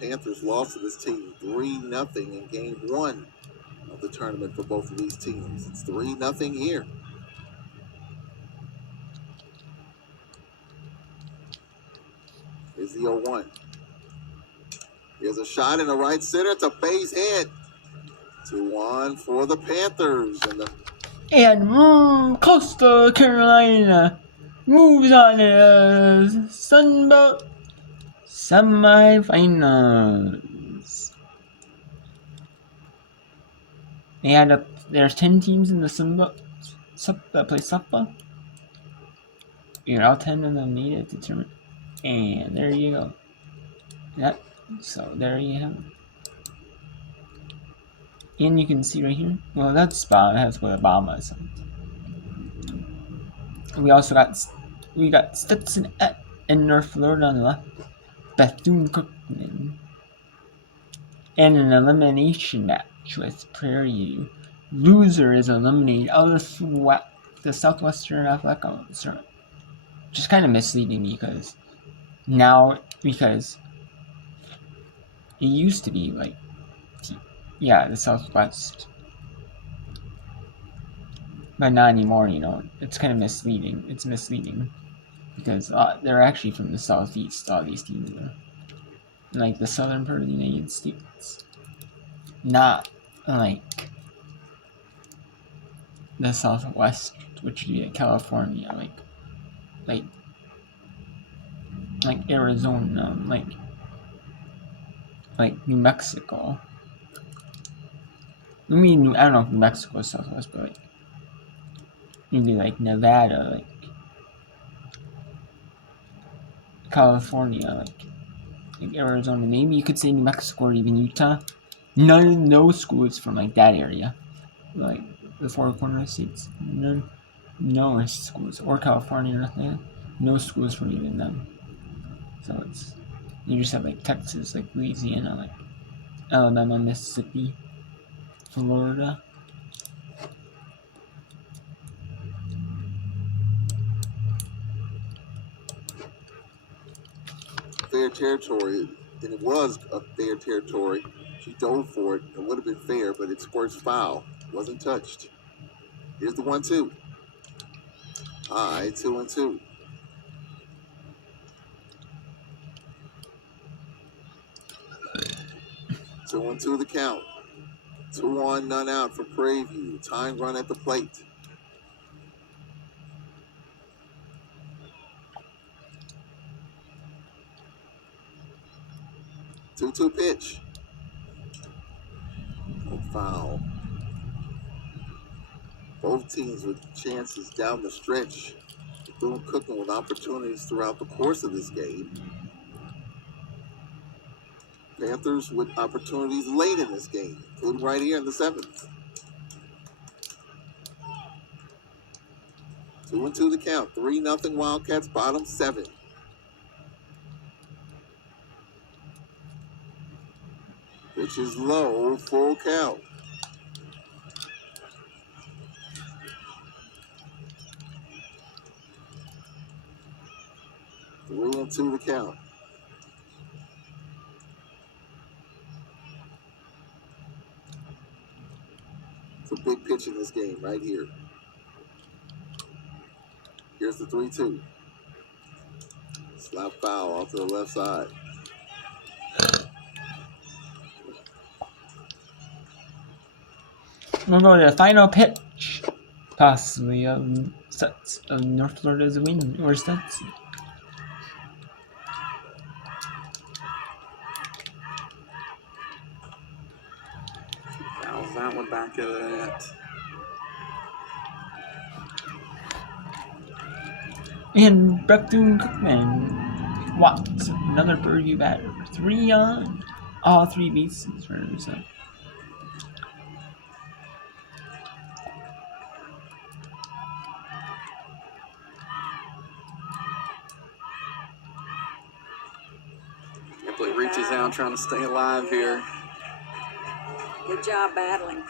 Panthers lost to this team 3-0 in game 1 of the tournament for both of these teams. It's 3-0 here. Here's the 0-1. Here's a shot in the right center. It's a base hit. 2-1 for the Panthers. And Coastal Carolina moves on to the Sun Belt semifinals. There's 10 teams in the Sun Belt that play softball. All 10 of them made it to tournament. And there you go. Yep. So there you have it. And you can see right here. Well, that's where the bomb is. We got Stetson in North Florida on the left. Bethune-Cookman. And an elimination match with Prairie View. Loser is eliminated out of the Southwestern Athletic Conference tournament. Which is kind of misleading because it used to be like, the Southwest. But not anymore, It's kind of misleading. It's misleading because they're actually from the Southeast, all these teams are. Like the southern part of the United States. Not like the Southwest, which would be like California, like Arizona, like New Mexico. I don't know if New Mexico is Southwest, but like maybe like Nevada, like California, like Arizona. Maybe you could say New Mexico or even Utah. No schools from like that area, like the Four Corners states. No schools, or California or nothing. No schools from even them. So you just have like Texas, like Louisiana, like Alabama, Mississippi, Florida. Fair territory, and it was a fair territory. She dove for it. It would have been fair, but it squirts foul. Wasn't touched. Here's the 1-2. High, 2-2. 2-2 the count. 2 on, none out for Prairie View. Time run at the plate. Two pitch. No foul. Both teams with chances down the stretch. Bethune-Cookman with opportunities throughout the course of this game. Panthers with opportunities late in this game, including right here in the 7th. 2-2 the count. 3-0 Wildcats, bottom 7. Pitch is low, full count. Three and two to count. It's a big pitch in this game right here. Here's the 3-2. Slap foul off to the left side. We'll go to the final pitch, possibly of North Florida's win, or Stetson. Fouls that one back at it. And Bethune-Cookman walks another birdie batter. 3 on, all 3 bases runners up. Ripley reaches out trying to stay alive here. Good job battling.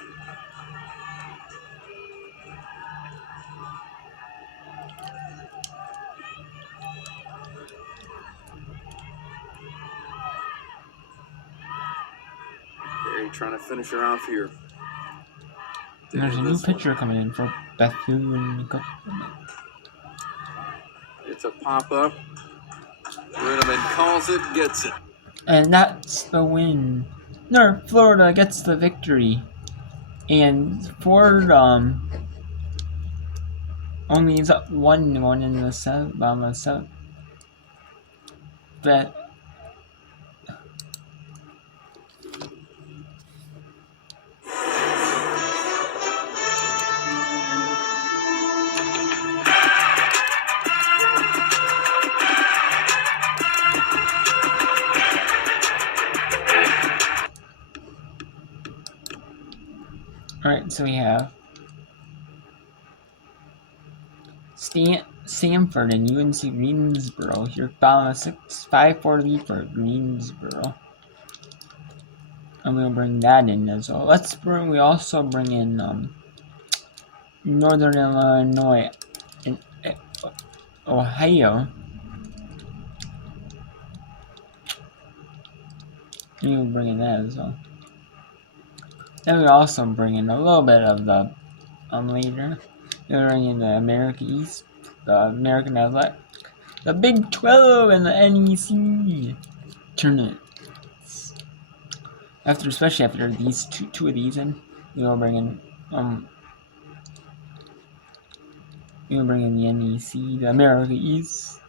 State trying to finish her off here. And there's a new pitcher coming in for Bethune. It's a pop-up. Rinneman calls it, gets it. And that's the win. No, Florida gets the victory. And Ford only is up 1-1 in the seventh. But alright, so we have Stanford and UNC Greensboro. Here, bottom of 5-4 lead for Greensboro. And we'll bring that in as well. We also bring in Northern Illinois and Ohio. And we'll bring in that as well. Then we also bring in a little bit of the later. We'll bring in the America East, the American Athletic, the Big 12, and the NEC tournaments. Especially after these two of these in, we'll bring in the NEC, the America East.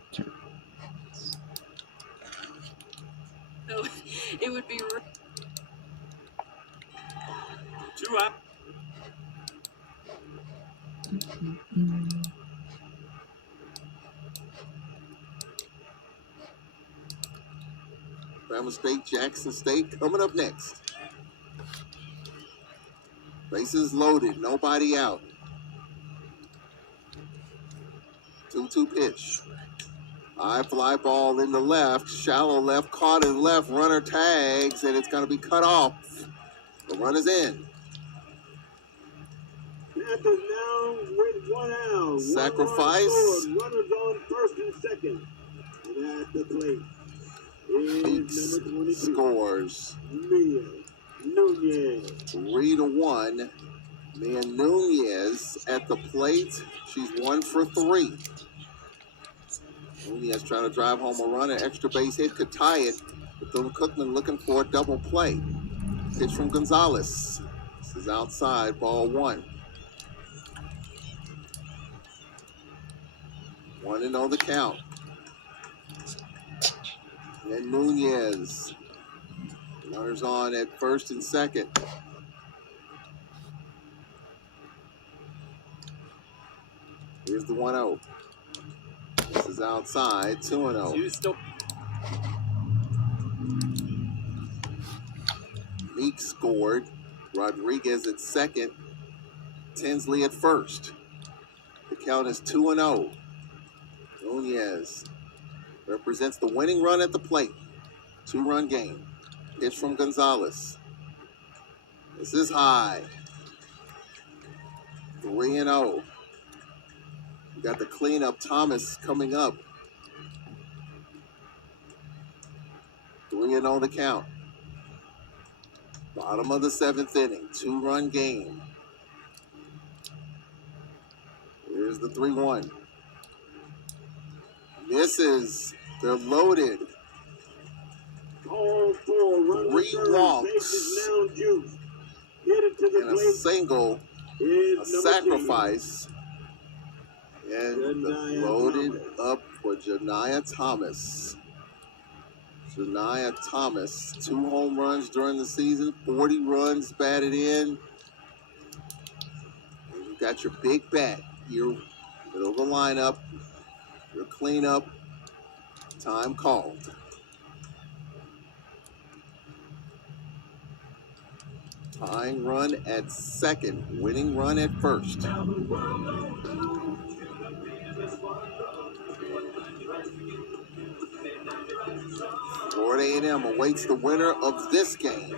It would be. 2 out. Bama State, Jackson State coming up next. Bases loaded, nobody out. 2-2 pitch. High fly ball in the left, shallow left, caught in left, runner tags, and it's going to be cut off. The run is in. Panthers now with 1 out. Sacrifice. Runners on first and second. And at the plate Beats, is number 22. scores. Mia Nunez. 3-1. Mia Nunez at the plate. She's 1 for 3. Nunez trying to drive home a run. An extra base hit could tie it. But Phil Cookman looking for a double play. Pitch from Gonzalez. This is outside, ball 1. 1-0 the count. And Nunez. Runners on at first and second. Here's the 1-0. This is outside, 2-0. Meek scored. Rodriguez at second. Tinsley at first. The count is 2-0. Nunez represents the winning run at the plate. 2-run game. Pitch from Gonzalez. This is high. 3-0. We got the cleanup. Thomas coming up. 3-0 the count. Bottom of the 7th inning. 2-run game. Here's the 3-1. Misses. They're loaded. All 4 runners. 3 walks. Bases now juiced. Hit it to the And a plate. single. Is A number sacrifice. And Janiyah loaded Thomas. up for Janiyah Thomas. Janiyah Thomas, 2 home runs during the season, 40 runs batted in. And you got your big bat here, middle of the lineup, your cleanup, time called. Tying run at second, winning run at first. Florida A&M awaits the winner of this game.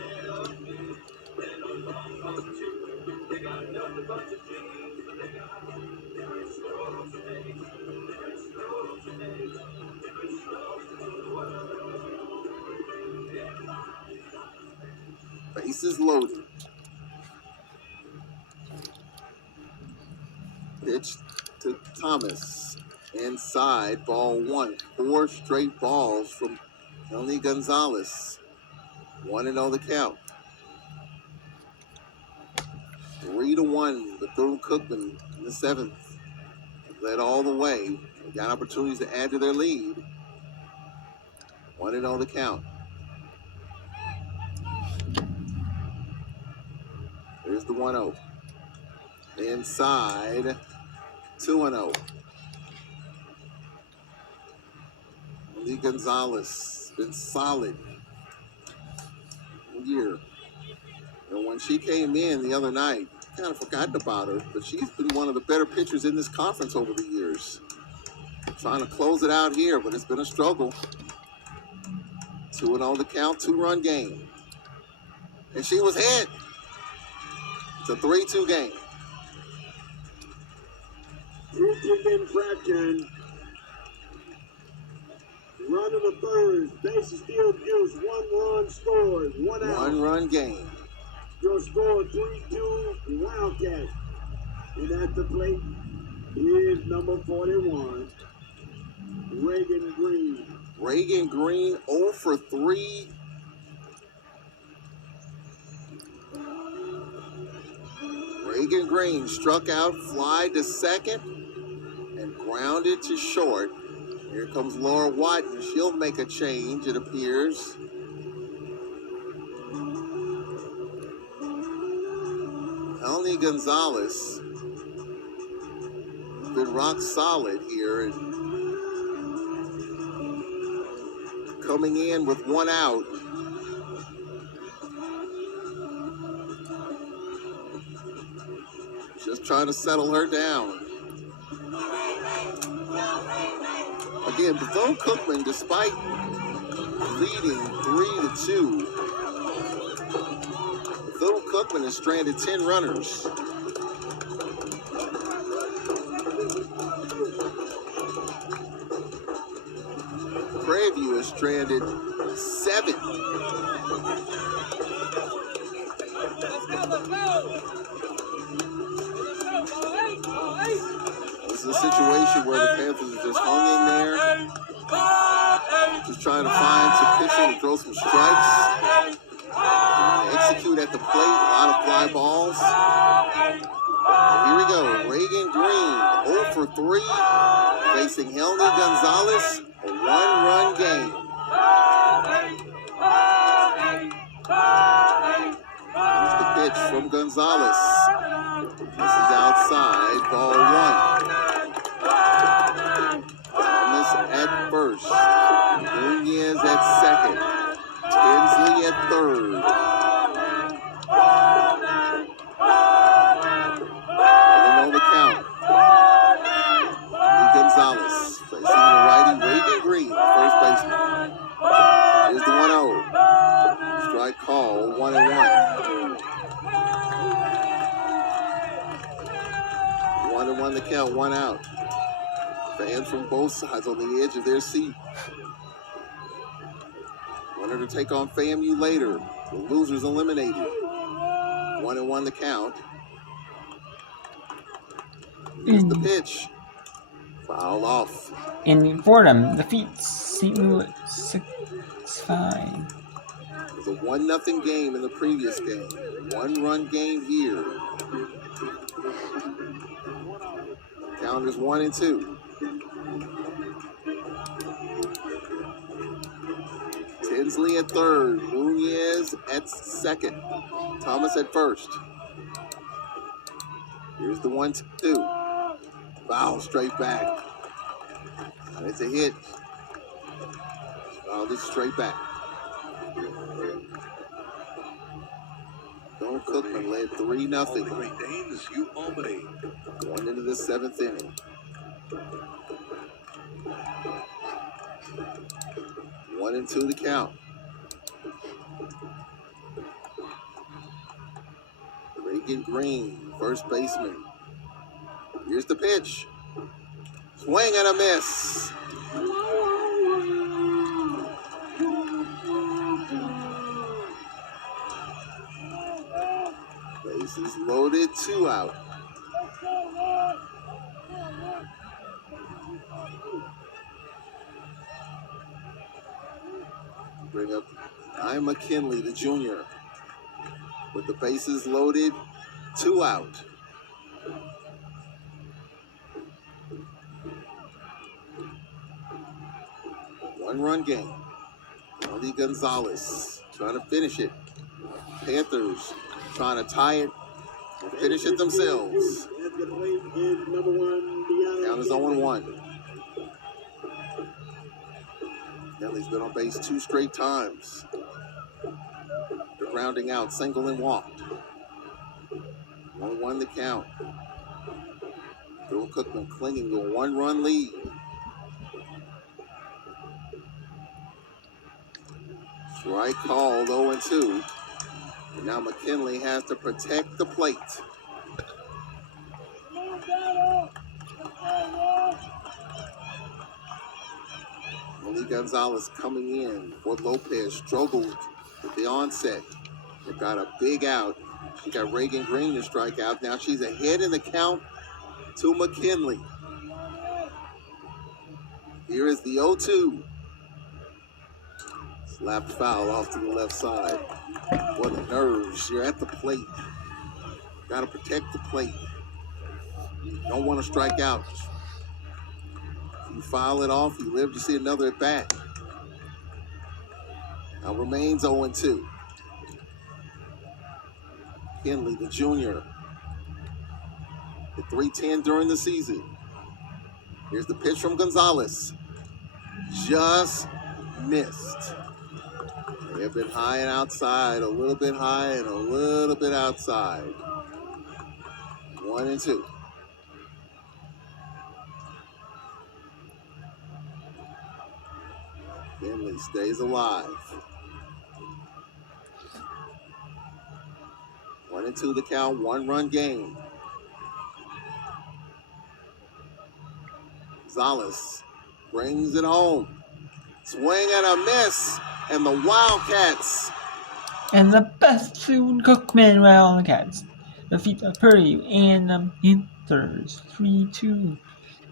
Bases loaded. Pitch to Thomas. Inside, ball one. 4 straight balls from Tony Gonzalez. 1-0 the count. 3-1, Bethune-Cookman in the 7th. Led all the way. Got opportunities to add to their lead. 1-0 the count. Here's the 1-0. Inside, 2-0. Lee Gonzalez been solid all year. And when she came in the other night, kind of forgotten about her, but she's been one of the better pitchers in this conference over the years. Trying to close it out here, but it's been a struggle. 2-0 the count, 2-run game. And she was hit. It's a 3-2 game. 3-2 infraction. Run to the third. Bases still used. 1 run scored. 1 out. 1-run game. Your score 3-2 Wildcat. And at the plate is number 41, Reagan Green. Reagan Green 0 for 3. Reagan Green struck out, fly to second, and grounded to short. Here comes Laura Watton. She'll make a change, it appears. Melanie Gonzalez has been rock solid here and coming in with 1 out. Just trying to settle her down. Again, Bethune-Cookman, despite leading 3-2, Bethune-Cookman has stranded 10 runners. Prairie View has stranded 7. This is a situation where the Panthers have just hung in there, just trying to find some pitching to throw some strikes, execute at the plate, a lot of fly balls. Here we go, Reagan Green, 0 for 3, facing Helmy Gonzalez, a 1-run game. Here's the pitch from Gonzalez. This is outside, ball 1. Thomas at first, Nunez at second, Tinsley at third. 1-0 the count. Lee Gonzalez facing the righty Reagan Green, first baseman. Here's the 1-0. Strike call, 1-1. 1-1 the count, 1 out. Fans from both sides on the edge of their seat. Winner to take on FAMU later. The losers eliminated. 1-1 the count. Here's the pitch. Foul off. And Fordham defeats St. Louis 6-5. It was a 1-0 game in the previous game. 1-run game here. Count is 1-2. Tinsley at third. Nunez at second. Thomas at first. Here's the 1-2. Foul straight back. And it's a hit. Foul this straight back. Don Cookman led 3-0. Going into the 7th inning. 1-2 the count. Reagan Green, first baseman. Here's the pitch. Swing and a miss. Bases loaded, 2 out. Bring up Ian McKinley, the junior, with the bases loaded, 2 out. One-run game. Andy Gonzalez trying to finish it. Panthers trying to tie it and finish it themselves. Count is 0-1. Kelly's been on base 2 straight times. They're rounding out, single and walked. 1-1 the count. Bill Cookman clinging to a 1-run lead. Strike called 0-2. And now McKinley has to protect the plate. Malik Gonzalez coming in. Fort Lopez struggled with the onset. They've got a big out. She got Reagan Green to strike out. Now she's ahead in the count to McKinley. Here is the 0-2. Slapped foul off to the left side. What a nerves. You're at the plate. Got to protect the plate. Don't want to strike out. If you foul it off, you live to see another at bat. Now remains 0-2. Kinley, the junior, hit .310 during the season. Here's the pitch from Gonzalez. Just missed. They have been high and outside, a little bit high and a little bit outside. 1-2. Kinley stays alive. 1-2 the count, 1-run game. Gonzalez brings it home. Swing and a miss, and the Wildcats. And the Bethune Cookman Wildcats defeat the Prairie and the Panthers 3-2.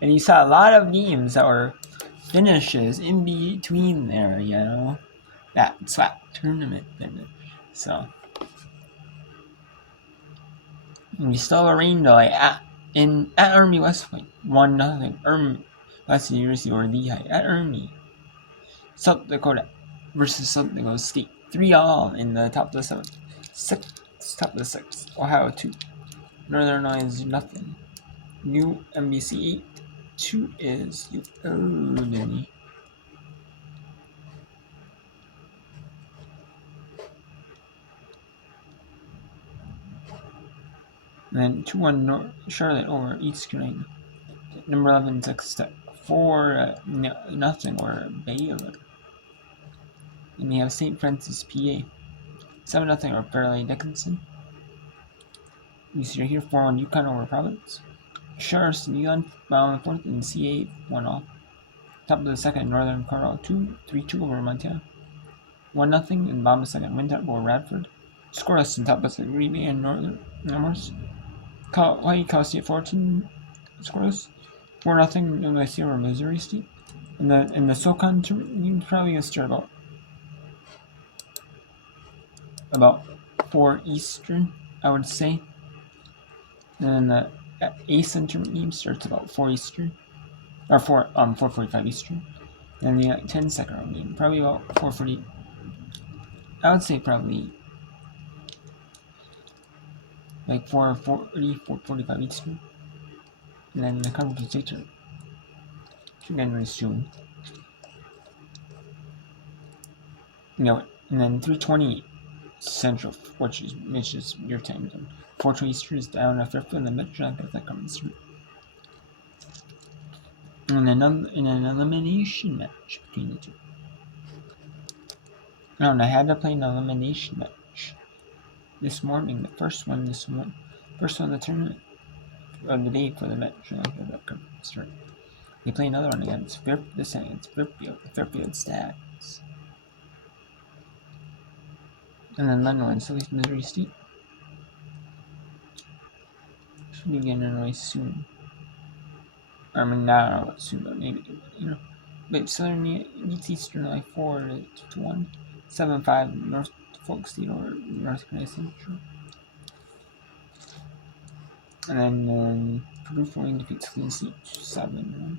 And you saw a lot of games that were finishes in between there, you know. That SWAC tournament finish. So we still have a rain delay at Army West Point. 1-0. Western University or Lehigh at Army. South Dakota versus South Dakota State. 3-all in the top of the 7th. Top of the 6th. Ohio 2. Northern Illinois nothing. New NBC 8. 2 is UONE. And then 2-1 Charlotte over East Carolina. Number 11 Texas Tech. 4-0 or Baylor. And we have St. Francis, PA. 7-0 or Fairleigh Dickinson. You see right here 4-1 UConn over Providence. Charleston, UConn, bound 4th, and CA 1-all. Top of the 2nd, Northern Colorado 3-2 over Montana. 1-0 in bottom of the 2nd, Winthrop over Radford. Scoreless in top of the Green Bay and Northern Amherst. Hawaii, Cal State 14 scoreless. 4-0 Illinois State over Missouri State. In the SoCon tournament, you probably gonna start about 4 Eastern, I would say. And then the ASUN tournament game starts about 4 Eastern, or 4:45 Eastern. And the 10 second round game, probably about 4:40. I would say probably like 4:40, 4:45 Eastern. And then the conference state tournament should end very soon. You know, and then 3:20 Central, which is your time zone. 4:20 Eastern is down after Fairfield, and the Metro not get that comes through. And in an elimination match between the two. And I had to play an elimination match this morning. The first one of the tournament, or the day for the match. Not get that comes through. They play another one against Fairfield Stacks. And then London wins, so Missouri State. Should be getting annoyed soon. I mean, not soon, but maybe, But Southern beats Eastern like 4-1, 7-5 North Folk State or North Carolina Central. And then Purdue Fluorine defeats Clean State 7-1.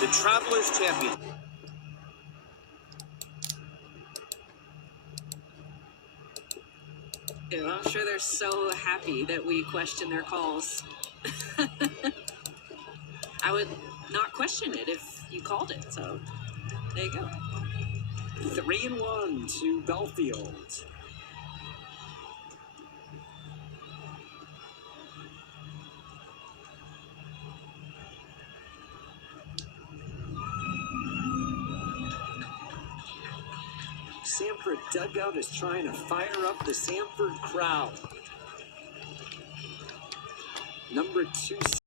The Travelers champion. I'm sure they're so happy that we question their calls. I would not question it if you called it, so there you go. 3-1 to Belfield. Sanford dugout is trying to fire up the Sanford crowd. Number 2.